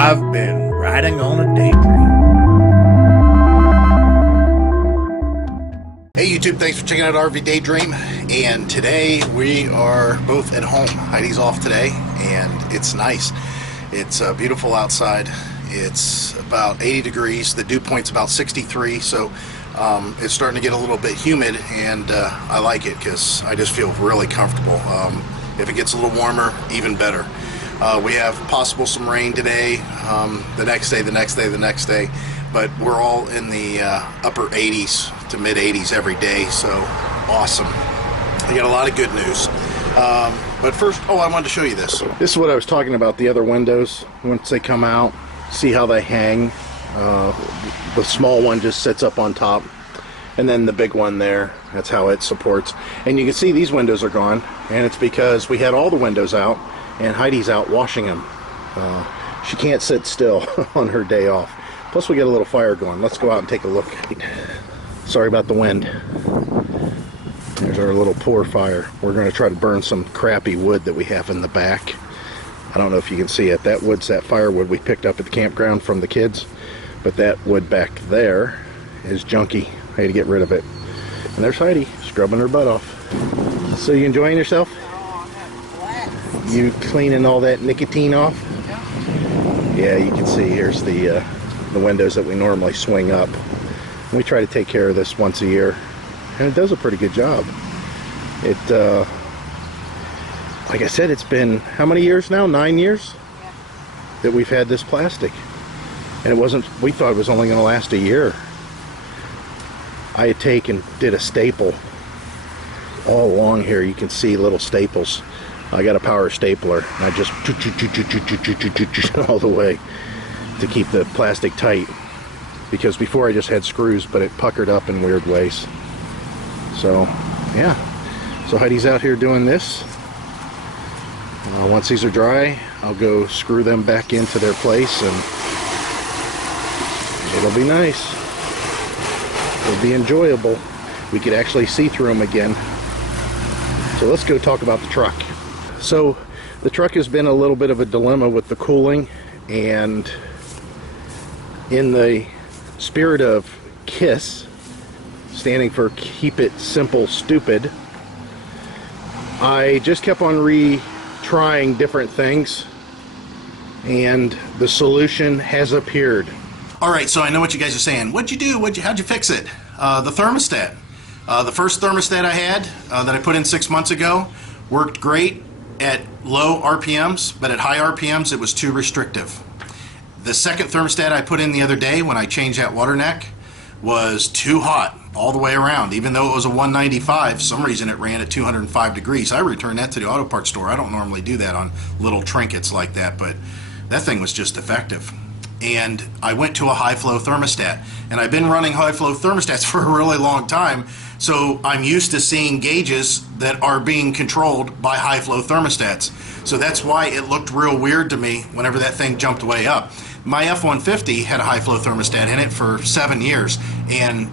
I've been riding on a daydream. Hey YouTube, thanks for checking out RV Daydream. And today we are both at home. Heidi's off today and it's nice. It's beautiful outside. It's about 80 degrees. The dew point's about 63, so it's starting to get a little bit humid, and I like it because I just feel really comfortable. If it gets a little warmer, even better. We have possible some rain today, the next day, but we're all in the upper 80s to mid 80s every day, so awesome. We got a lot of good news. But first, I wanted to show you this. This is what I was talking about, the other windows. Once they come out, see how they hang. The small one just sits up on top, and then the big one there, that's how it supports. And you can see these windows are gone, and it's because we had all the windows out and Heidi's out washing them. She can't sit still on her day off. Plus we got a little fire going. Let's go out and take a look. Sorry about the wind. There's our little pour fire. We're going to try to burn some crappy wood that we have in the back. I don't know if you can see it. That wood's that firewood we picked up at the campground from the kids. But that wood back there is junky. I had to get rid of it. And there's Heidi scrubbing her butt off. So you enjoying yourself? You cleaning all that nicotine off? Yeah, you can see here's the windows that we normally swing up. We try to take care of this once a year, and it does a pretty good job. It, like I said, it's been how many years now? 9 years that we've had this plastic, and it wasn't. We thought it was only going to last a year. I had taken, did a staple all along here. You can see little staples. I got a power stapler, and I just all the way to keep the plastic tight, because before I just had screws, but it puckered up in weird ways. So yeah, so Heidi's out here doing this. Once these are dry, I'll go screw them back into their place, and it'll be nice. It'll be enjoyable. We could actually see through them again. So let's go talk about the truck. So the truck has been a little bit of a dilemma with the cooling, and in the spirit of KISS, standing for Keep It Simple Stupid, I just kept on retrying different things, and the solution has appeared. Alright, so I know what you guys are saying. What'd you do? How'd you fix it? The thermostat. The first thermostat I had that I put in 6 months ago worked great at low RPMs, but at high RPMs it was too restrictive. The second thermostat I put in the other day when I changed that water neck was too hot all the way around. Even though it was a 195, for some reason it ran at 205 degrees. I returned that to the auto parts store. I don't normally do that on little trinkets like that, but that thing was just effective. And I went to a high flow thermostat, and I've been running high flow thermostats for a really long time, so I'm used to seeing gauges that are being controlled by high flow thermostats. So that's why it looked real weird to me whenever that thing jumped way up. My F-150 had a high flow thermostat in it for 7 years, and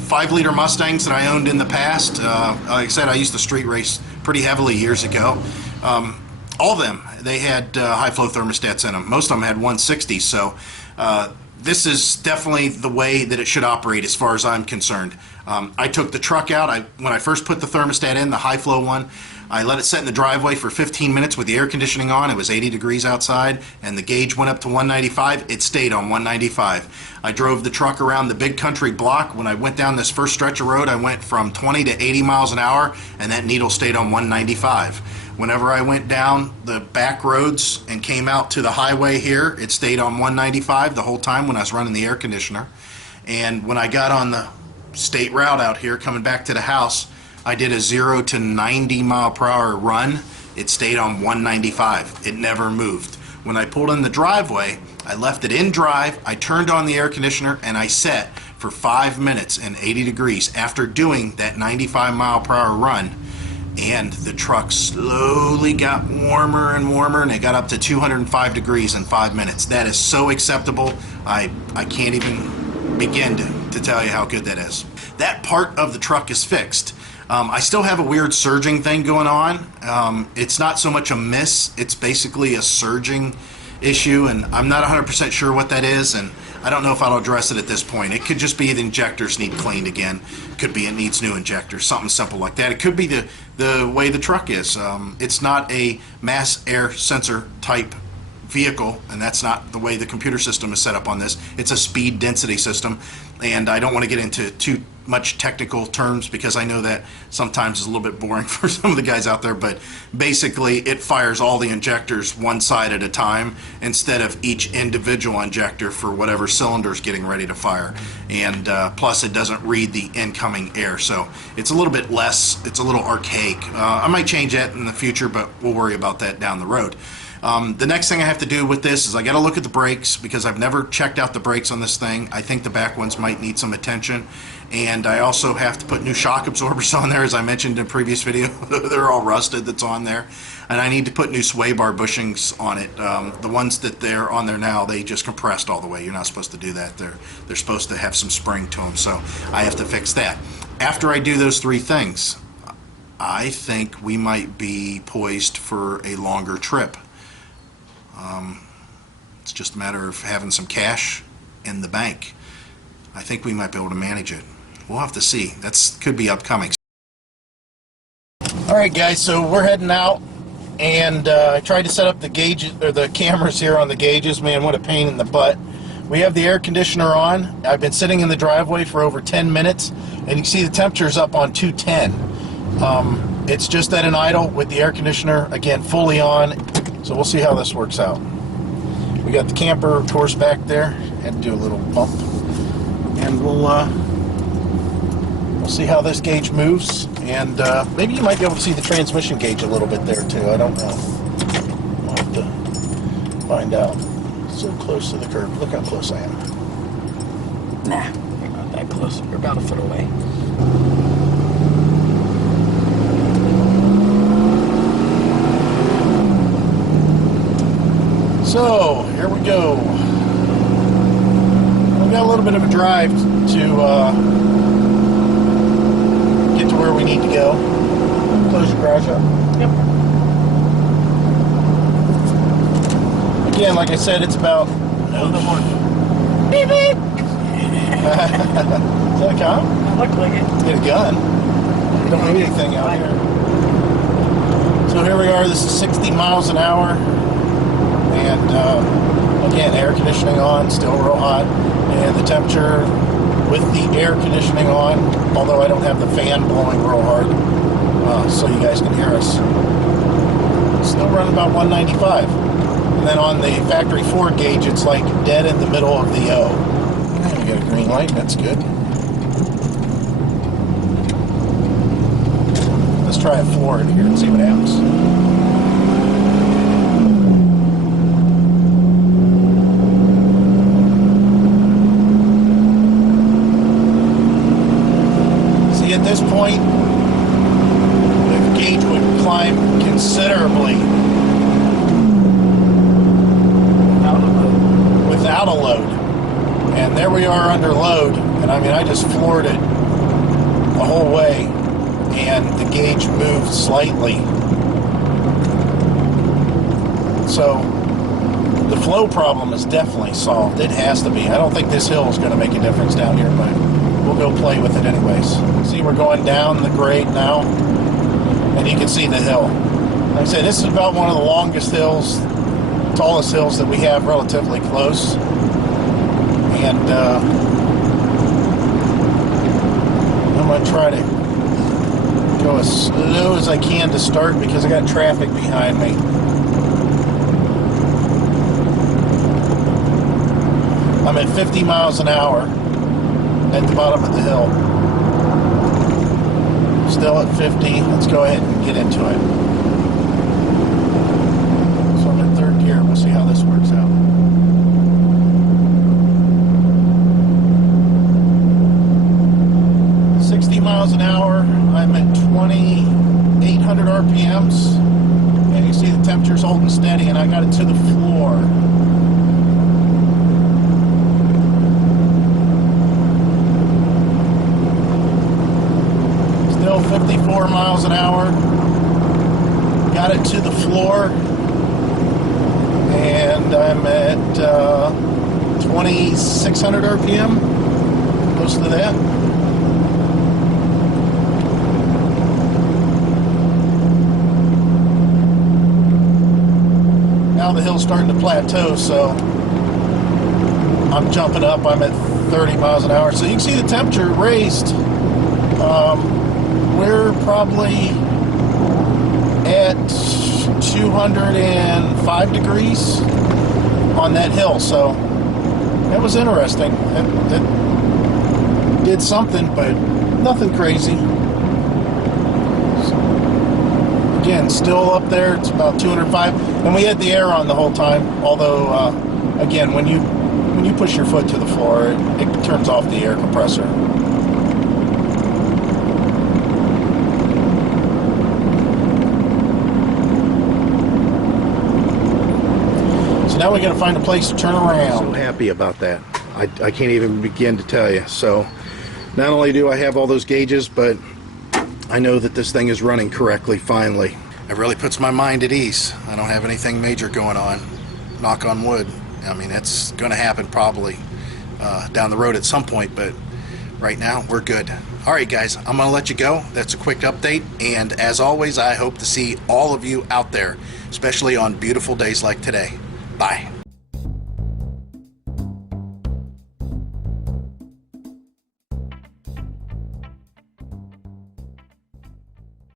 5-liter Mustangs that I owned in the past, like I said, I used to street race pretty heavily years ago. All of them, they had high flow thermostats in them. Most of them had 160, so this is definitely the way that it should operate as far as I'm concerned. I took the truck out. When I first put the thermostat in, the high flow one, I let it sit in the driveway for 15 minutes with the air conditioning on. It was 80 degrees outside, and the gauge went up to 195. It stayed on 195. I drove the truck around the big country block. When I went down this first stretch of road, I went from 20 to 80 miles an hour, and that needle stayed on 195. Whenever I went down the back roads and came out to the highway here, it stayed on 195 the whole time when I was running the air conditioner. And when I got on the state route out here coming back to the house, I did a 0 to 90 mile per hour run. It stayed on 195. It never moved. When I pulled in the driveway, I left it in drive, I turned on the air conditioner, and I set for 5 minutes and 80 degrees after doing that 95 mile per hour run. And the truck slowly got warmer and warmer, and it got up to 205 degrees in 5 minutes. That is so acceptable. I can't even begin to tell you how good that is. That part of the truck is fixed. I still have a weird surging thing going on. It's not so much a miss, it's basically a surging issue, and I'm not 100% sure what that is, and I don't know if I'll address it at this point. It could just be the injectors need cleaned again. Could be it needs new injectors, something simple like that. It could be the way the truck is. It's not a mass air sensor type vehicle, and that's not the way the computer system is set up on this. It's a speed density system, and I don't want to get into too much technical terms because I know that sometimes it's a little bit boring for some of the guys out there, but basically it fires all the injectors one side at a time instead of each individual injector for whatever cylinder is getting ready to fire. And plus it doesn't read the incoming air, so it's a little bit less, it's a little archaic. I might change that in the future, but we'll worry about that down the road. The next thing I have to do with this is I got to look at the brakes because I've never checked out the brakes on this thing. I think the back ones might need some attention, and I also have to put new shock absorbers on there, as I mentioned in a previous video. They're all rusted that's on there, and I need to put new sway bar bushings on it. The ones that they're on there now, they just compressed all the way. You're not supposed to do that. They're supposed to have some spring to them, so I have to fix that. After I do those three things, I think we might be poised for a longer trip. It's just a matter of having some cash in the bank. I think we might be able to manage it. We'll have to see. That could be upcoming. Alright guys, so we're heading out, and I tried to set up the gauges, or the cameras here on the gauges. Man, what a pain in the butt. We have the air conditioner on. I've been sitting in the driveway for over 10 minutes, and you can see the temperature's up on 210. It's just at an idle with the air conditioner, again, fully on. So we'll see how this works out. We got the camper, of course, back there. Had to do a little bump. And we'll see how this gauge moves. And maybe you might be able to see the transmission gauge a little bit there, too. I don't know. We'll have to find out. So close to the curb. Look how close I am. Nah, you're not that close. You're about a foot away. So, here we go. We've got a little bit of a drive to get to where we need to go. Close your garage up. Yep. Again, like I said, it's about... Beep, beep! Is that a cop? It looked like it. Get a gun. We don't need anything out here. So here we are. This is 60 miles an hour. And again, air conditioning on, still real hot, and the temperature with the air conditioning on, although I don't have the fan blowing real hard, so you guys can hear us, still running about 195. And then on the factory Ford gauge, it's like dead in the middle of the O. And we got a green light, that's good. Let's try it forward here and see what happens. At this point, the gauge would climb considerably without a load. And there we are under load, and I mean, I just floored it the whole way, and the gauge moved slightly. So the flow problem is definitely solved. It has to be. I don't think this hill is going to make a difference down here, but we'll go play with it anyways. See, we're going down the grade now, and you can see the hill. Like I said, this is about one of the longest hills, tallest hills that we have relatively close. And I'm going to try to go as slow as I can to start because I got traffic behind me. I'm at 50 miles an hour. At the bottom of the hill. Still at 50. Let's go ahead and get into it. So I'm in third gear. We'll see how this works out. Miles an hour. I'm at 2,800 RPMs. And you see the temperature's holding steady, and I got it to the floor. Still 54 miles an hour. Got it to the floor. And and I'm at 2600 RPM, close to that. Now the hill's starting to plateau, so I'm jumping up. I'm at 30 miles an hour, so you can see the temperature raised. We're probably at 205 degrees on that hill, so that was interesting. It did something, but nothing crazy. Again, still up there. It's about 205, and we had the air on the whole time. Although, again, when you push your foot to the floor, it turns off the air compressor. So now we got to find a place to turn around. So happy about that. I can't even begin to tell you. So not only do I have all those gauges, but I know that this thing is running correctly finally. It really puts my mind at ease. I don't have anything major going on. Knock on wood. I mean, it's going to happen probably down the road at some point, but right now we're good. All right, guys, I'm going to let you go. That's a quick update, and as always, I hope to see all of you out there, especially on beautiful days like today. Bye.